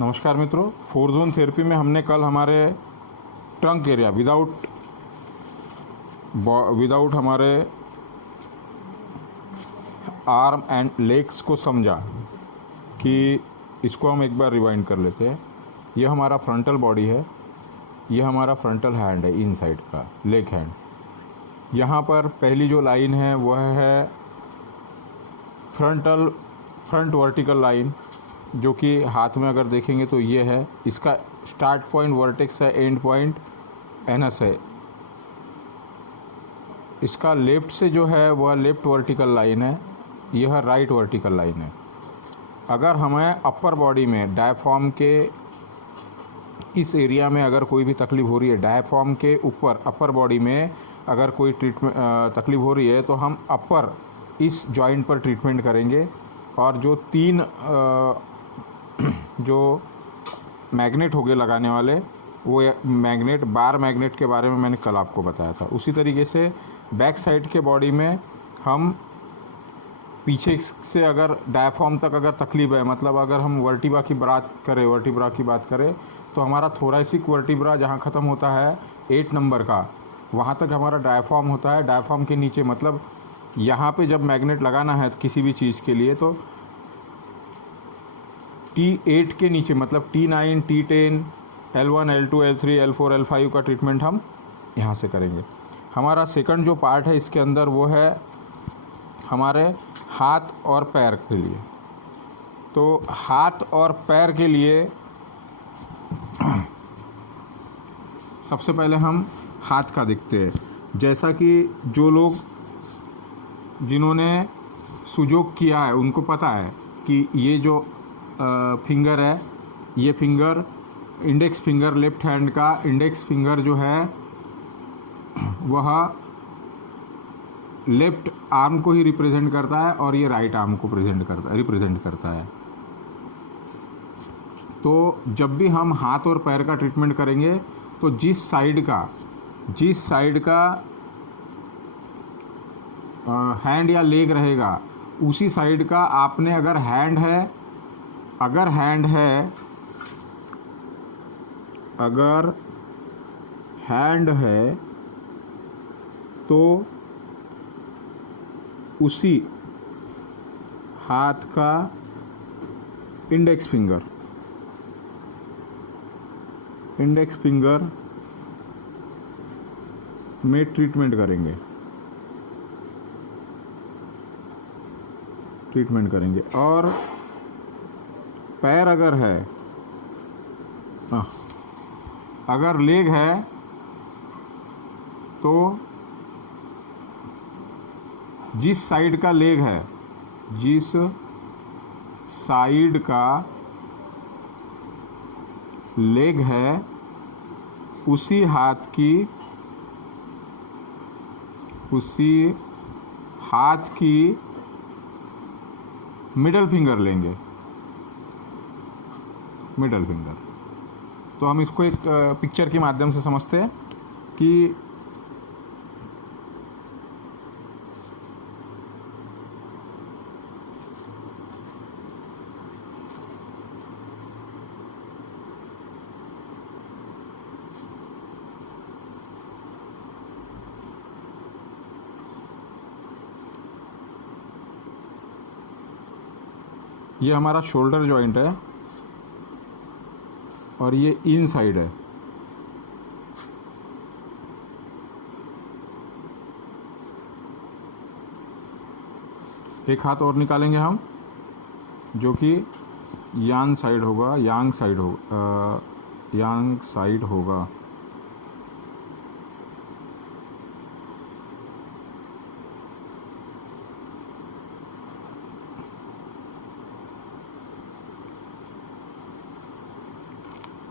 नमस्कार मित्रों, 4 zone therapy में हमने कल हमारे ट्रंक एरिया विदाउट हमारे आर्म एंड लेग्स को समझा कि इसको हम एक बार रिवाइंड कर लेते हैं। यह हमारा फ्रंटल बॉडी है, यह हमारा फ्रंटल हैंड है, इन साइड का लेग हैंड। यहाँ पर पहली जो लाइन है वह है फ्रंट वर्टिकल लाइन, जो कि हाथ में अगर देखेंगे तो ये है। इसका स्टार्ट पॉइंट वर्टेक्स है, एंड पॉइंट एनस है। इसका लेफ्ट से जो है वह लेफ्ट वर्टिकल लाइन है, यह राइट वर्टिकल लाइन है। अगर हमें अपर बॉडी में डायफ्राम के इस एरिया में अगर कोई भी तकलीफ़ हो रही है, डायफ्राम के ऊपर अपर बॉडी में अगर कोई तकलीफ़ हो रही है, तो हम अपर इस जॉइंट पर ट्रीटमेंट करेंगे। और जो 3 जो मैग्नेट हो गए लगाने वाले, वो मैग्नेट बार मैग्नेट के बारे में मैंने कल आपको बताया था। उसी तरीके से बैक साइड के बॉडी में हम पीछे से अगर डायफ्राम तक अगर तकलीफ़ है, मतलब अगर हम वर्टिब्रा की बात करें तो हमारा थोरैसिक वर्टिब्रा जहाँ ख़त्म होता है 8 नंबर का, वहाँ तक हमारा डायफ्राम होता है। डायफ्राम के नीचे मतलब यहाँ पे जब मैग्नेट लगाना है किसी भी चीज़ के लिए, तो T8 के नीचे मतलब T9, T10, L1, L2, L3, L4, L5 का ट्रीटमेंट हम यहाँ से करेंगे। हमारा सेकंड जो पार्ट है इसके अंदर वो है हमारे हाथ और पैर के लिए। तो हाथ और पैर के लिए सबसे पहले हम हाथ का देखते हैं। जैसा कि जो लोग जिन्होंने सुजोग किया है उनको पता है कि ये जो फिंगर है, ये finger index finger, left hand का इंडेक्स फिंगर जो है वह लेफ्ट आर्म को ही रिप्रेजेंट करता है और ये राइट आर्म को रिप्रेजेंट करता है। तो जब भी हम हाथ और पैर का ट्रीटमेंट करेंगे तो जिस साइड का हैंड या लेग रहेगा, उसी साइड का आपने अगर हैंड है तो उसी हाथ का इंडेक्स फिंगर में ट्रीटमेंट करेंगे। और पैर अगर है, अगर लेग है तो जिस साइड का लेग है, जिस साइड का लेग है, उसी हाथ की मिडल फिंगर लेंगे। तो हम इसको एक पिक्चर के माध्यम से समझते हैं कि ये हमारा शोल्डर जॉइंट है और ये इन साइड है। एक हाथ और निकालेंगे हम, जो कि यांग साइड होगा।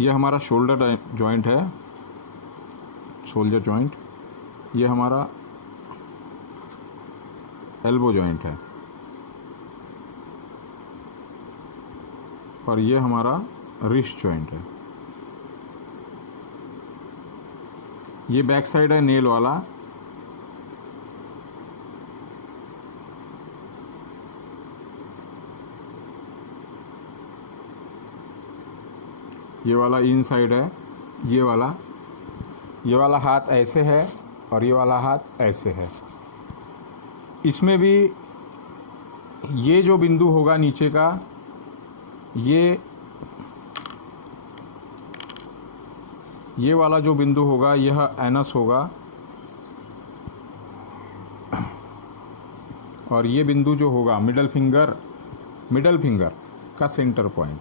ये हमारा शोल्डर जॉइंट है, शोल्डर जॉइंट। ये हमारा एल्बो जॉइंट है और ये हमारा रिस्ट जॉइंट है। ये बैक साइड है नेल वाला। ये वाला इन साइड है, ये वाला हाथ ऐसे है और ये वाला हाथ ऐसे है। इसमें भी ये जो बिंदु होगा नीचे का, ये वाला जो बिंदु होगा यह एनस होगा, और ये बिंदु जो होगा मिडल फिंगर का सेंटर पॉइंट।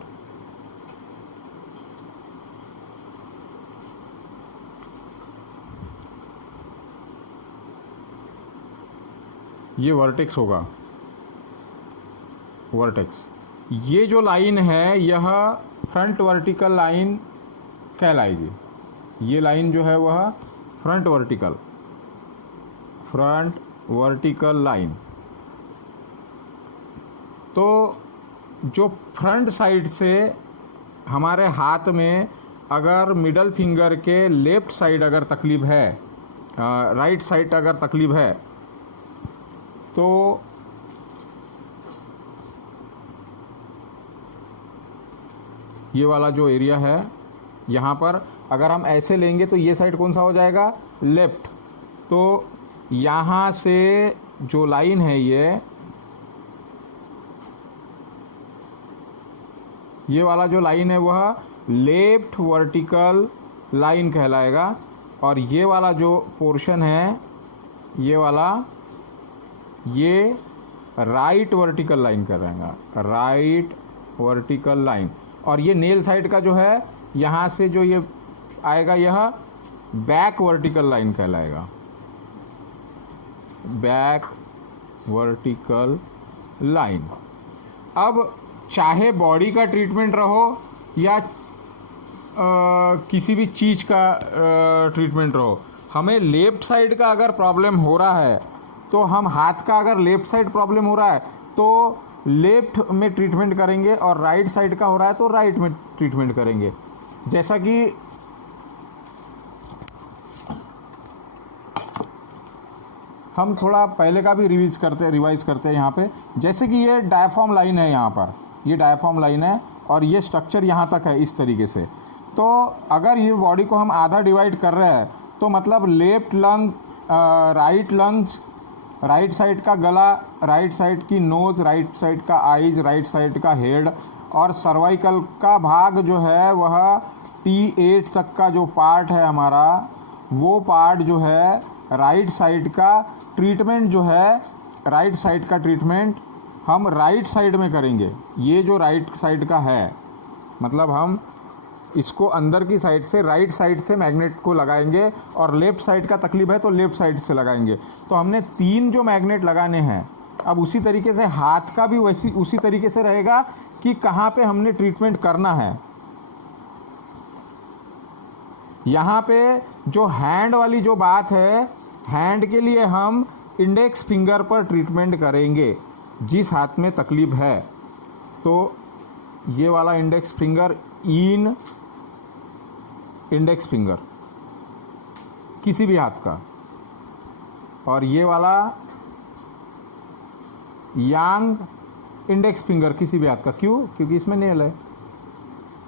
ये वर्टेक्स होगा, वर्टेक्स। ये जो लाइन है यह फ्रंट वर्टिकल लाइन कहलाएगी। ये लाइन जो है वह फ्रंट वर्टिकल लाइन। तो जो फ्रंट साइड से हमारे हाथ में अगर मिडल फिंगर के लेफ्ट साइड अगर तकलीफ है, राइट साइड अगर तकलीफ है, तो ये वाला जो एरिया है यहाँ पर अगर हम ऐसे लेंगे तो ये साइड कौन सा हो जाएगा, लेफ्ट। तो यहाँ से जो लाइन है ये वाला जो लाइन है वह लेफ्ट वर्टिकल लाइन कहलाएगा, और ये वाला जो पोर्शन है ये वाला, ये राइट वर्टिकल लाइन कहलाएगा, राइट वर्टिकल लाइन। और ये नेल साइड का जो है यहाँ से जो ये आएगा यह बैक वर्टिकल लाइन कहलाएगा, बैक वर्टिकल लाइन। अब चाहे बॉडी का ट्रीटमेंट रहो या किसी भी चीज़ का ट्रीटमेंट रहो, हमें लेफ्ट साइड का अगर प्रॉब्लम हो रहा है तो हम हाथ का अगर लेफ्ट साइड प्रॉब्लम हो रहा है तो लेफ्ट में ट्रीटमेंट करेंगे, और राइट साइड का हो रहा है तो राइट में ट्रीटमेंट करेंगे। जैसा कि हम थोड़ा पहले का भी रिवाइज करते हैं यहाँ पे। जैसे कि ये डायफ्राम लाइन है, यहाँ पर ये डायफ्राम लाइन है और ये स्ट्रक्चर यहाँ तक है इस तरीके से। तो अगर ये बॉडी को हम आधा डिवाइड कर रहे हैं तो मतलब left lung, right lungs, right side का गला, राइट साइड की नोज़, राइट साइड का आइज, राइट साइड का हेड, और सर्वाइकल का भाग जो है वह T8 तक का जो पार्ट है हमारा, वो पार्ट जो है राइट साइड का ट्रीटमेंट जो है, राइट साइड का ट्रीटमेंट हम राइट साइड में करेंगे। ये जो राइट साइड का है मतलब हम इसको अंदर की साइड से, राइट साइड से मैग्नेट को लगाएंगे, और लेफ़्ट साइड का तकलीफ है तो लेफ़्ट साइड से लगाएंगे। तो हमने 3 जो मैग्नेट लगाने हैं। अब उसी तरीके से हाथ का भी उसी तरीके से रहेगा कि कहाँ पे हमने ट्रीटमेंट करना है। यहाँ पे जो हैंड वाली जो बात है, हैंड के लिए हम इंडेक्स फिंगर पर ट्रीटमेंट करेंगे जिस हाथ में तकलीफ है। तो ये वाला इंडेक्स फिंगर, इन इंडेक्स फिंगर किसी भी हाथ का, और ये वाला यांग इंडेक्स फिंगर किसी भी हाथ का। क्यों? क्योंकि इसमें नेल है।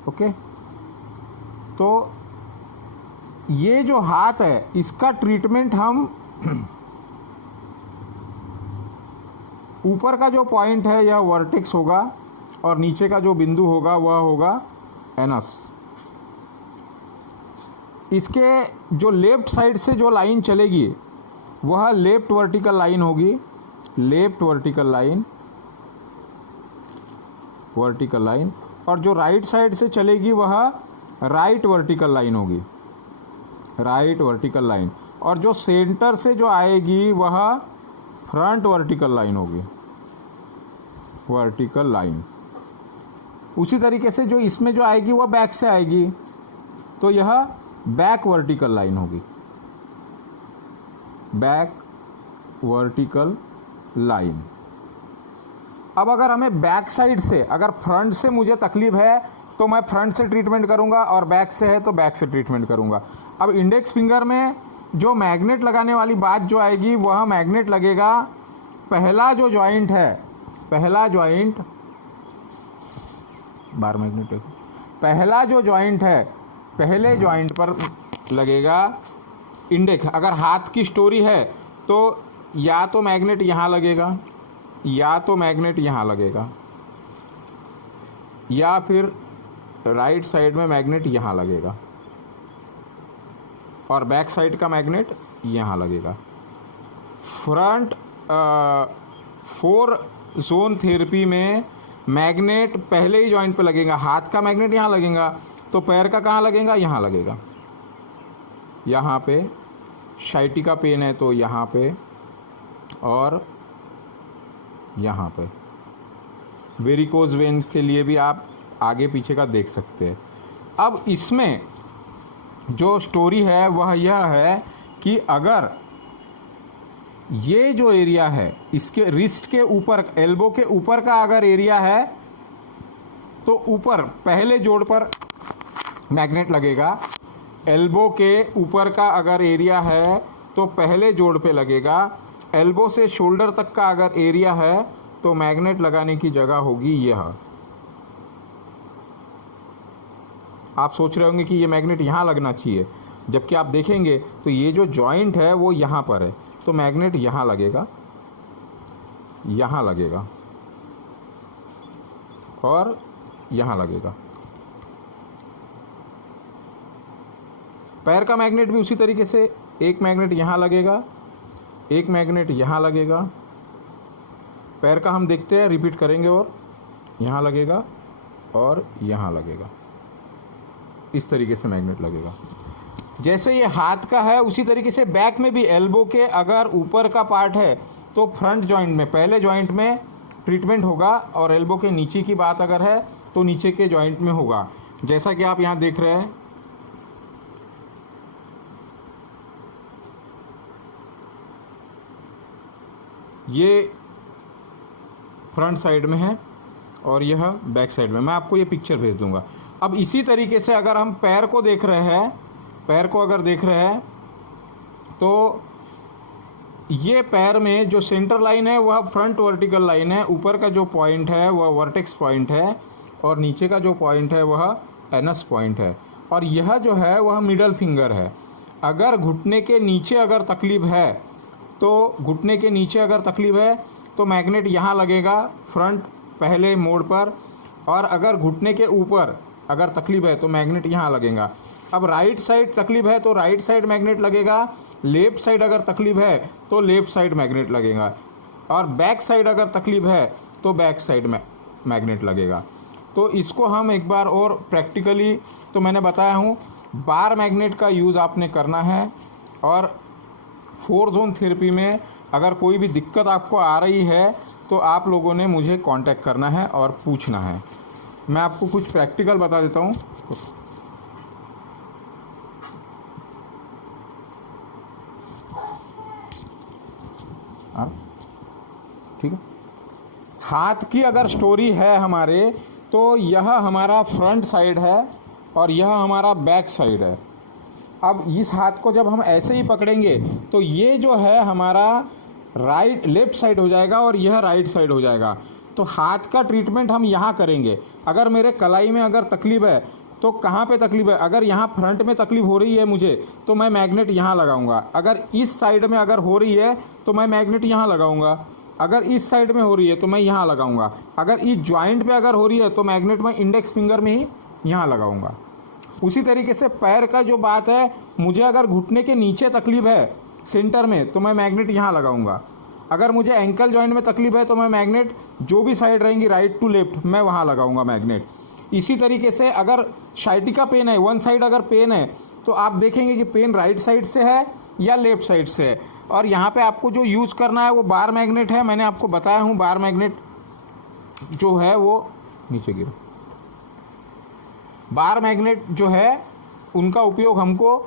ओके, तो ये जो हाथ है इसका ट्रीटमेंट हम ऊपर का जो पॉइंट है यह वर्टेक्स होगा, और नीचे का जो बिंदु होगा वह होगा एनस। इसके जो लेफ्ट साइड से जो लाइन चलेगी वह लेफ्ट वर्टिकल लाइन होगी, लेफ्ट वर्टिकल लाइन, और जो राइट साइड से चलेगी वह राइट वर्टिकल लाइन होगी, राइट वर्टिकल लाइन। और जो सेंटर से जो आएगी वह फ्रंट वर्टिकल लाइन होगी, वर्टिकल लाइन। उसी तरीके से जो इसमें जो आएगी वह बैक से आएगी, तो यह बैक वर्टिकल लाइन होगी, बैक वर्टिकल लाइन। अब अगर हमें बैक साइड से, अगर फ्रंट से मुझे तकलीफ है तो मैं फ्रंट से ट्रीटमेंट करूंगा, और बैक से है तो बैक से ट्रीटमेंट करूंगा। अब इंडेक्स फिंगर में जो मैग्नेट लगाने वाली बात जो आएगी वह मैग्नेट लगेगा, पहला जो जॉइंट है, पहला जॉइंट, बार मैग्नेट, पहला जो जॉइंट है, पहले जॉइंट पर लगेगा इंडेक्स। अगर हाथ की स्टोरी है तो या तो मैग्नेट यहाँ लगेगा, या तो मैग्नेट यहाँ लगेगा, या फिर राइट साइड में मैग्नेट यहाँ लगेगा और बैक साइड का मैग्नेट यहाँ लगेगा। फ्रंट 4 जोन थेरेपी में मैग्नेट पहले ही जॉइंट पे लगेगा। हाथ का मैग्नेट यहाँ लगेगा तो पैर का कहाँ लगेगा? यहाँ लगेगा, यहाँ पे। साइटिका पेन है तो यहाँ पे और यहाँ पे। वेरिकोज वेन के लिए भी आप आगे पीछे का देख सकते हैं। अब इसमें जो स्टोरी है वह यह है कि अगर ये जो एरिया है इसके रिस्ट के ऊपर, एल्बो के ऊपर का अगर एरिया है तो ऊपर पहले जोड़ पर मैग्नेट लगेगा। एल्बो के ऊपर का अगर एरिया है तो पहले जोड़ पे लगेगा। एल्बो से शोल्डर तक का अगर एरिया है तो मैग्नेट लगाने की जगह होगी यह। आप सोच रहे होंगे कि ये मैग्नेट यहाँ लगना चाहिए, जबकि आप देखेंगे तो ये जो जॉइंट है वो यहाँ पर है, तो मैग्नेट यहाँ लगेगा, यहाँ लगेगा और यहाँ लगेगा। पैर का मैग्नेट भी उसी तरीके से, एक मैग्नेट यहाँ लगेगा, एक मैग्नेट यहाँ लगेगा। पैर का हम देखते हैं, रिपीट करेंगे, और यहाँ लगेगा और यहाँ लगेगा। इस तरीके से मैग्नेट लगेगा। जैसे ये हाथ का है उसी तरीके से बैक में भी एल्बो के अगर ऊपर का पार्ट है तो फ्रंट जॉइंट में, पहले जॉइंट में ट्रीटमेंट होगा, और एल्बो के नीचे की बात अगर है तो नीचे के जॉइंट में होगा। जैसा कि आप यहाँ देख रहे हैं, ये फ्रंट साइड में है और यह बैक साइड में। मैं आपको ये पिक्चर भेज दूंगा। अब इसी तरीके से अगर हम पैर को देख रहे हैं, पैर को अगर देख रहे हैं तो ये पैर में जो सेंटर लाइन है वह फ्रंट वर्टिकल लाइन है, ऊपर का जो पॉइंट है वह वर्टेक्स पॉइंट है और नीचे का जो पॉइंट है वह एनस पॉइंट है, और यह जो है वह मिडल फिंगर है। अगर घुटने के नीचे अगर तकलीफ है तो घुटने के नीचे अगर तकलीफ है तो मैग्नेट यहाँ लगेगा फ्रंट पहले मोड़ पर, और अगर घुटने के ऊपर अगर तकलीफ है तो मैग्नेट यहाँ लगेगा। अब राइट साइड तकलीफ है तो राइट साइड मैग्नेट लगेगा, लेफ्ट साइड अगर तकलीफ है तो लेफ्ट साइड मैग्नेट लगेगा, और बैक साइड अगर तकलीफ है तो बैक साइड में मैग्नेट लगेगा। तो इसको हम एक बार और प्रैक्टिकली, तो मैंने बताया हूँ, बार मैग्नेट का यूज़ आपने करना है। और 4 जोन थेरेपी में अगर कोई भी दिक्कत आपको आ रही है तो आप लोगों ने मुझे कांटेक्ट करना है और पूछना है। मैं आपको कुछ प्रैक्टिकल बता देता हूँ। ठीक है, हाथ की अगर स्टोरी है हमारे तो यह हमारा फ्रंट साइड है और यह हमारा बैक साइड है। अब इस हाथ को जब हम ऐसे ही पकड़ेंगे तो ये जो है हमारा लेफ्ट साइड हो जाएगा और यह राइट साइड हो जाएगा। तो हाथ का ट्रीटमेंट हम यहाँ करेंगे। अगर मेरे कलाई में अगर तकलीफ़ है तो कहाँ पे तकलीफ़ है? अगर यहाँ फ्रंट में तकलीफ़ हो रही है मुझे तो मैं मैग्नेट यहाँ लगाऊंगा। अगर इस साइड में अगर हो रही है तो मैं मैग्नेट यहाँ लगाऊंगा। अगर इस साइड में हो रही है तो मैं यहाँ लगाऊंगा। अगर इस जॉइंट पे अगर हो रही है तो मैग्नेट मैं इंडेक्स फिंगर में ही यहाँ लगाऊंगा। उसी तरीके से पैर का जो बात है, मुझे अगर घुटने के नीचे तकलीफ़ है सेंटर में तो मैं मैग्नेट यहाँ लगाऊंगा। अगर मुझे एंकल जॉइंट में तकलीफ़ है तो मैं मैग्नेट जो भी साइड रहेंगी राइट टू लेफ्ट मैं वहाँ लगाऊंगा मैग्नेट। इसी तरीके से अगर साइटिका पेन है, वन साइड अगर पेन है तो आप देखेंगे कि पेन राइट साइड से है या लेफ्ट साइड से है। और यहाँ पे आपको जो यूज़ करना है वो बार मैग्नेट है। मैंने आपको बताया हूँ बार मैग्नेट जो है वो नीचे गिरो। बार मैग्नेट जो है उनका उपयोग हमको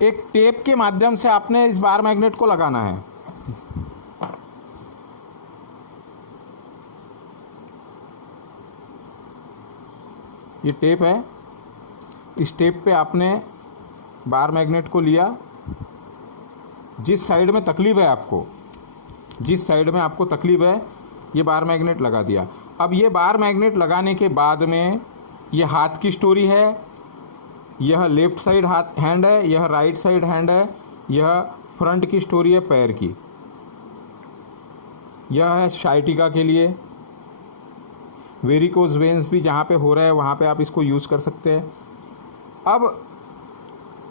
एक टेप के माध्यम से आपने इस बार मैग्नेट को लगाना है। ये टेप है, स्टेप पे आपने बार मैग्नेट को लिया, जिस साइड में तकलीफ है आपको, जिस साइड में आपको तकलीफ है ये बार मैग्नेट लगा दिया। अब ये बार मैग्नेट लगाने के बाद में ये हाथ की स्टोरी है, यह लेफ़्ट साइड हाथ हैंड है, यह राइट साइड हैंड है, यह फ्रंट की स्टोरी है पैर की, यह है साइटिका के लिए। वेरिकोज वेन्स भी जहाँ पे हो रहा है वहाँ पे आप इसको यूज़ कर सकते हैं। अब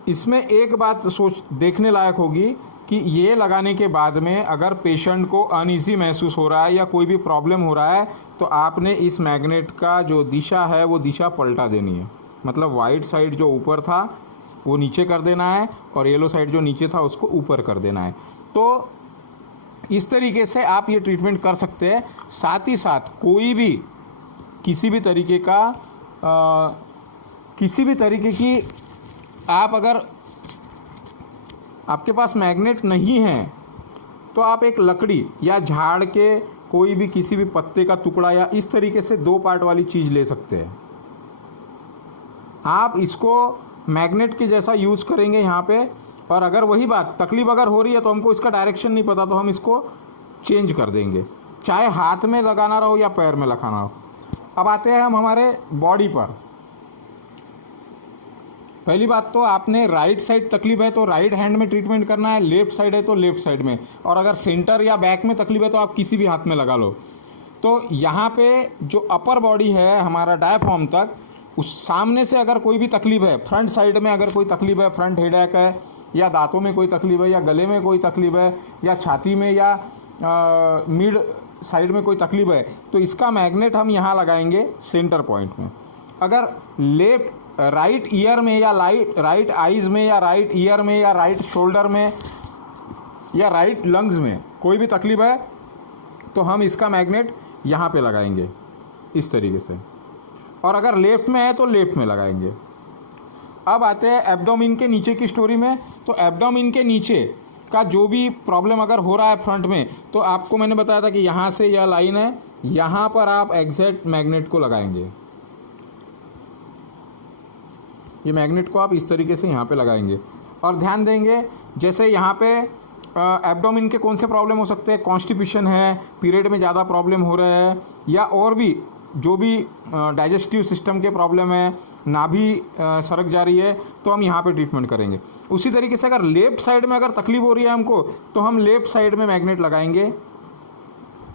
इसमें एक बात देखने लायक होगी कि ये लगाने के बाद में अगर पेशेंट को अनईजी महसूस हो रहा है या कोई भी प्रॉब्लम हो रहा है तो आपने इस मैग्नेट का जो दिशा है वो दिशा पलटा देनी है। मतलब वाइट साइड जो ऊपर था वो नीचे कर देना है और येलो साइड जो नीचे था उसको ऊपर कर देना है। तो इस तरीके से आप ये ट्रीटमेंट कर सकते हैं। साथ ही साथ कोई भी किसी भी तरीके की आप अगर आपके पास मैग्नेट नहीं है तो आप एक लकड़ी या झाड़ के कोई भी किसी भी पत्ते का टुकड़ा या इस तरीके से 2 पार्ट वाली चीज़ ले सकते हैं। आप इसको मैग्नेट के जैसा यूज़ करेंगे यहाँ पे, और अगर वही बात तकलीफ अगर हो रही है तो हमको इसका डायरेक्शन नहीं पता तो हम इसको चेंज कर देंगे, चाहे हाथ में लगाना रहो या पैर में लगाना हो। अब आते हैं हम हमारे बॉडी पर। पहली बात तो आपने राइट साइड तकलीफ है तो राइट हैंड में ट्रीटमेंट करना है, लेफ्ट साइड है तो लेफ्ट साइड में, और अगर सेंटर या बैक में तकलीफ है तो आप किसी भी हाथ में लगा लो। तो यहाँ पे जो अपर बॉडी है हमारा डायफ्राम तक, उस सामने से अगर कोई भी तकलीफ है, फ्रंट साइड में अगर कोई तकलीफ है, फ्रंट हेडेक है या दांतों में कोई तकलीफ है या गले में कोई तकलीफ है या छाती में या मिड साइड में कोई तकलीफ है तो इसका मैग्नेट हम यहाँ लगाएंगे सेंटर पॉइंट में। अगर राइट ईयर में या राइट आइज़ में या राइट ईयर में या राइट शोल्डर में या राइट लंग्स में कोई भी तकलीफ है तो हम इसका मैग्नेट यहाँ पे लगाएंगे इस तरीके से, और अगर लेफ्ट में है तो लेफ्ट में लगाएंगे। अब आते हैं एब्डोमेन के नीचे की स्टोरी में। तो एब्डोमेन के नीचे का जो भी प्रॉब्लम अगर हो रहा है फ्रंट में, तो आपको मैंने बताया था कि यहाँ से यह लाइन है, यहाँ पर आप एग्जैक्ट मैग्नेट को लगाएंगे। ये मैग्नेट को आप इस तरीके से यहाँ पे लगाएंगे और ध्यान देंगे जैसे यहाँ पे एब्डोमेन के कौन से प्रॉब्लम हो सकते हैं, कॉन्स्टिपेशन है, पीरियड में ज़्यादा प्रॉब्लम हो रहा है, या और भी जो भी डाइजेस्टिव सिस्टम के प्रॉब्लम है, नाभि सरक जा रही है, तो हम यहाँ पे ट्रीटमेंट करेंगे। उसी तरीके से अगर लेफ्ट साइड में अगर तकलीफ हो रही है हमको तो हम लेफ्ट साइड में मैग्नेट लगाएंगे।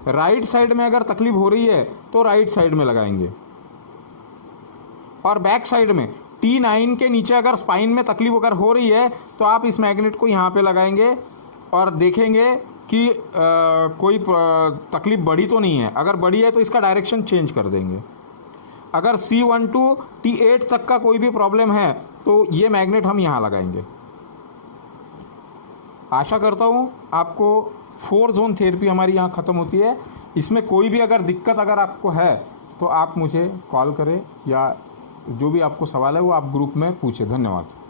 राइट साइड में अगर तकलीफ हो रही है तो राइट साइड में लगाएंगे। और बैक साइड में T9 के नीचे अगर स्पाइन में तकलीफ अगर हो रही है तो आप इस मैग्नेट को यहाँ पे लगाएंगे और देखेंगे कि कोई तकलीफ बढ़ी तो नहीं है। अगर बढ़ी है तो इसका डायरेक्शन चेंज कर देंगे। अगर C1 to T8 तक का कोई भी प्रॉब्लम है तो ये मैग्नेट हम यहाँ लगाएंगे। आशा करता हूँ आपको 4 जोन थेरेपी हमारी यहाँ ख़त्म होती है। इसमें कोई भी अगर दिक्कत अगर आपको है तो आप मुझे कॉल करें या जो भी आपको सवाल है वो आप ग्रुप में पूछें। धन्यवाद।